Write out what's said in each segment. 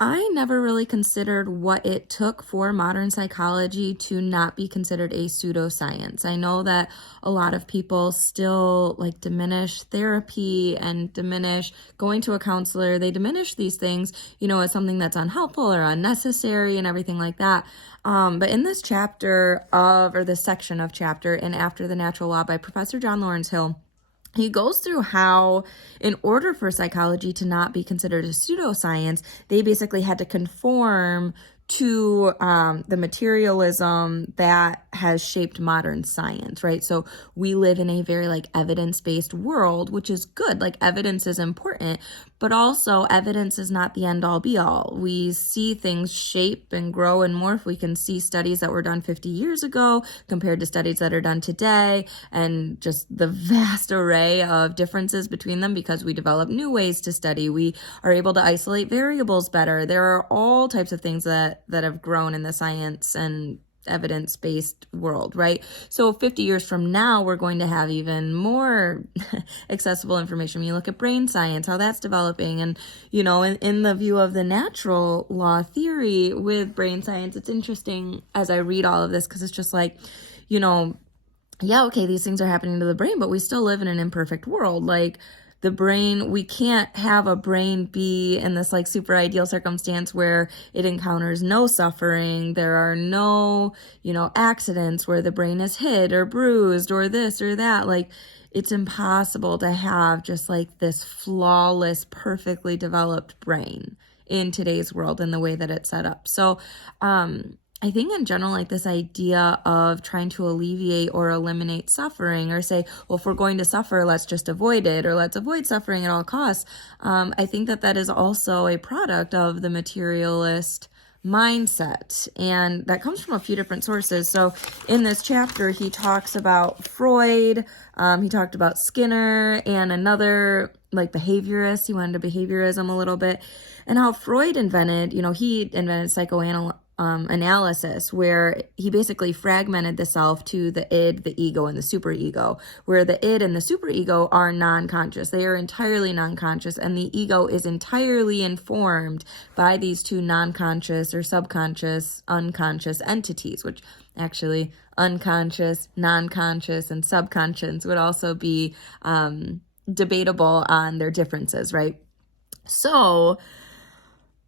I never really considered what it took for modern psychology to not be considered a pseudoscience. I know that a lot of people still like diminish therapy and diminish going to a counselor. They diminish these things, as something that's unhelpful or unnecessary and everything like that. But in this this section of chapter in After the Natural Law by Professor John Lawrence Hill, he goes through how, in order for psychology to not be considered a pseudoscience, they basically had to conform to the materialism that has shaped modern science, right? So we live in a very evidence-based world, which is good. Evidence is important, but also evidence is not the end-all be-all. We see things shape and grow and morph. We can see studies that were done 50 years ago compared to studies that are done today, and just the vast array of differences between them because we develop new ways to study. We are able to isolate variables better. There are all types of things that have grown in the science and evidence-based world, right? So 50 years from now, we're going to have even more accessible information. When you look at brain science, how that's developing, and, in the view of the natural law theory with brain science, it's interesting as I read all of this, because it's just yeah, okay, these things are happening to the brain, but we still live in an imperfect world. The brain, we can't have a brain be in this super ideal circumstance where it encounters no suffering. There are no, accidents where the brain is hit or bruised or this or that. It's impossible to have just this flawless, perfectly developed brain in today's world in the way that it's set up. So, I think in general, this idea of trying to alleviate or eliminate suffering, or say, well, if we're going to suffer, let's just avoid it, or let's avoid suffering at all costs. I think that is also a product of the materialist mindset, and that comes from a few different sources. So in this chapter, he talks about Freud, he talked about Skinner, and another behaviorist. He went into behaviorism a little bit, and how Freud invented, he invented analysis, where he basically fragmented the self to the id, the ego, and the superego, where the id and the superego are non-conscious. They are entirely non-conscious, and the ego is entirely informed by these two non-conscious or subconscious, unconscious entities, which actually unconscious, non-conscious, and subconscious would also be debatable on their differences, right? So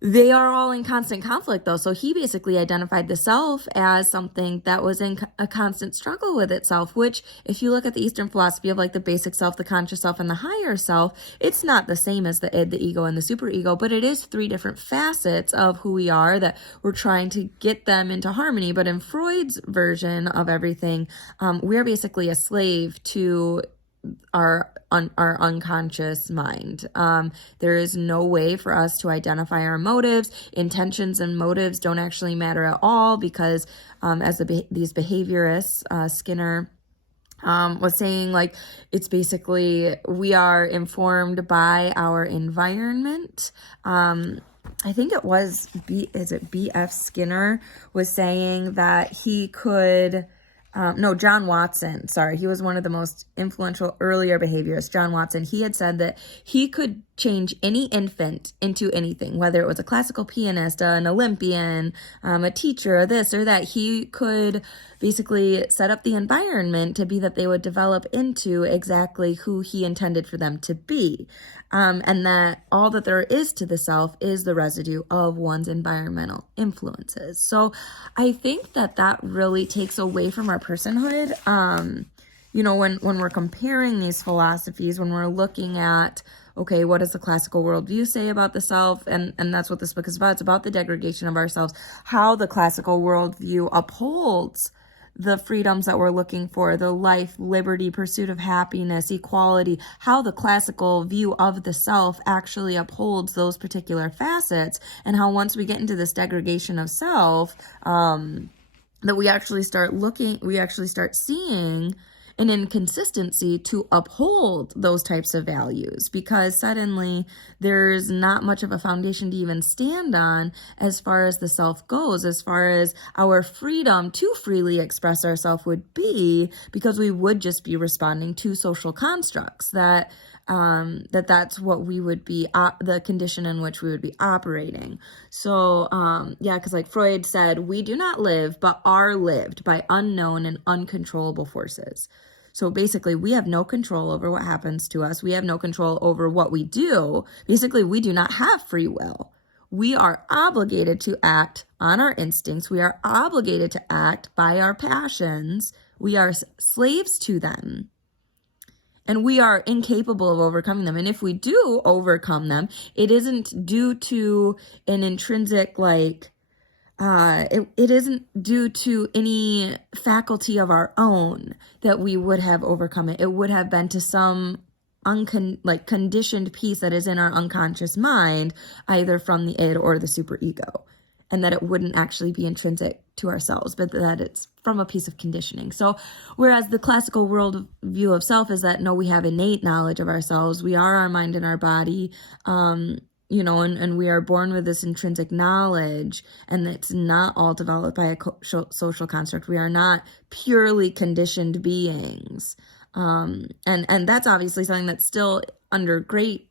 they are all in constant conflict, though. So he basically identified the self as something that was in a constant struggle with itself, which, if you look at the Eastern philosophy of the basic self, the conscious self, and the higher self, it's not the same as the id, the ego, and the superego, but it is three different facets of who we are that we're trying to get them into harmony. But in Freud's version of everything, we're basically a slave to our unconscious mind. There is no way for us to identify our motives. Intentions and motives don't actually matter at all, because as these behaviorists, Skinner was saying, it's basically we are informed by our environment. I think it was B.F. Skinner was saying that he could John Watson, sorry. He was one of the most influential earlier behaviorists, John Watson. He had said that he could change any infant into anything, whether it was a classical pianist, an Olympian, a teacher, this or that. He could basically set up the environment to be that they would develop into exactly who he intended for them to be. And that all that there is to the self is the residue of one's environmental influences. So I think that really takes away from our personhood. When we're comparing these philosophies, when we're looking at, okay, what does the classical worldview say about the self? And that's what this book is about. It's about the degradation of ourselves, how the classical worldview upholds the freedoms that we're looking for, the life, liberty, pursuit of happiness, equality, how the classical view of the self actually upholds those particular facets, and how once we get into this degradation of self, that we actually start seeing an inconsistency to uphold those types of values, because suddenly there's not much of a foundation to even stand on as far as the self goes, as far as our freedom to freely express ourselves would be, because we would just be responding to social constructs that that's what we would be, the condition in which we would be operating. So, yeah, because like Freud said, we do not live, but are lived by unknown and uncontrollable forces. So basically, we have no control over what happens to us. We have no control over what we do. Basically, we do not have free will. We are obligated to act on our instincts. We are obligated to act by our passions. We are slaves to them. And we are incapable of overcoming them. And if we do overcome them, it isn't due to an intrinsic, like, it isn't due to any faculty of our own that we would have overcome it. It would have been to some conditioned piece that is in our unconscious mind, either from the id or the superego. And that it wouldn't actually be intrinsic to ourselves, but that it's from a piece of conditioning. So whereas the classical world view of self is that, no, we have innate knowledge of ourselves. We are our mind and our body, and we are born with this intrinsic knowledge, and it's not all developed by a social construct. We are not purely conditioned beings. And that's obviously something that's still under great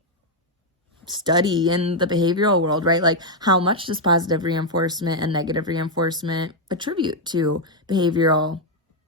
study in the behavioral world, right? Like, how much does positive reinforcement and negative reinforcement attribute to behavioral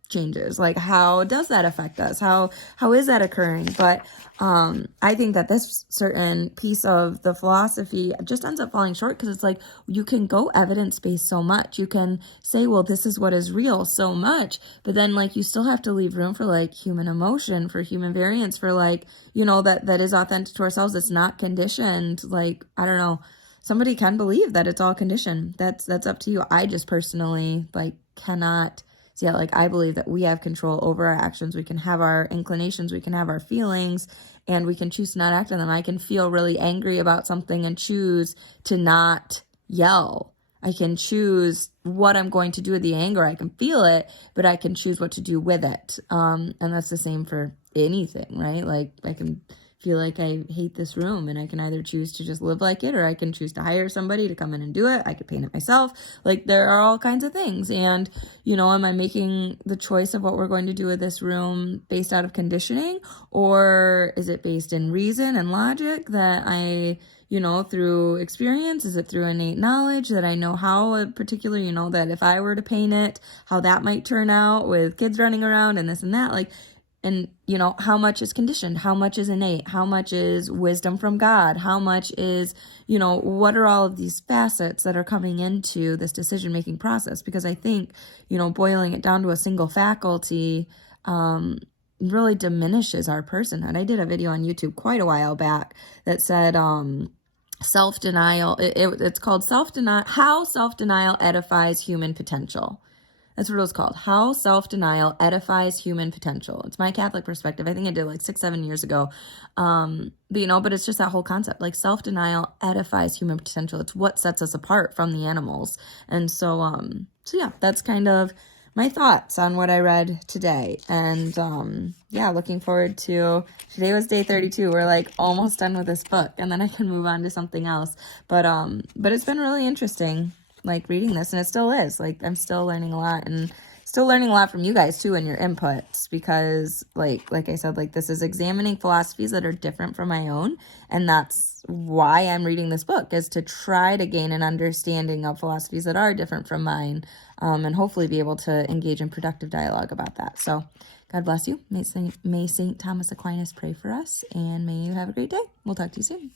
changes? Like, how does that affect us? How is that occurring? But I think that this certain piece of the philosophy just ends up falling short, because it's like, you can go evidence-based so much. You can say, well, this is what is real so much, but then like you still have to leave room for like human emotion, for human variance, for like, that is authentic to ourselves. It's not conditioned. Like, I don't know, somebody can believe that it's all conditioned. That's up to you. I just personally cannot. So yeah, I believe that we have control over our actions. We can have our inclinations, we can have our feelings, and we can choose to not act on them. I can feel really angry about something and choose to not yell. I can choose what I'm going to do with the anger. I can feel it, but I can choose what to do with it. And that's the same for anything, right? Like, I can feel like I hate this room, and I can either choose to just live like it, or I can choose to hire somebody to come in and do it. I could paint it myself. Like, there are all kinds of things. And, am I making the choice of what we're going to do with this room based out of conditioning, or is it based in reason and logic that I, through experience? Is it through innate knowledge that I know how a particular, that if I were to paint it, how that might turn out with kids running around and this and that? And, how much is conditioned? How much is innate? How much is wisdom from God? How much is, what are all of these facets that are coming into this decision-making process? Because I think, boiling it down to a single faculty really diminishes our personhood. I did a video on YouTube quite a while back that said, self-denial, it's called How Self-Denial Edifies Human Potential. That's what it was called. How Self-Denial Edifies Human Potential. It's my Catholic perspective. I think I did 6-7 years ago. But it's just that whole concept. Like, self-denial edifies human potential. It's what sets us apart from the animals. And so yeah, that's kind of my thoughts on what I read today. And looking forward to, today was day 32. We're almost done with this book, and then I can move on to something else. But it's been really interesting, reading this, and it still is. I'm still learning a lot, and still learning a lot from you guys too, and your inputs, because like I said, this is examining philosophies that are different from my own, and that's why I'm reading this book, is to try to gain an understanding of philosophies that are different from mine, and hopefully be able to engage in productive dialogue about that. So God bless you. May St. Thomas Aquinas pray for us, and may you have a great day. We'll talk to you soon.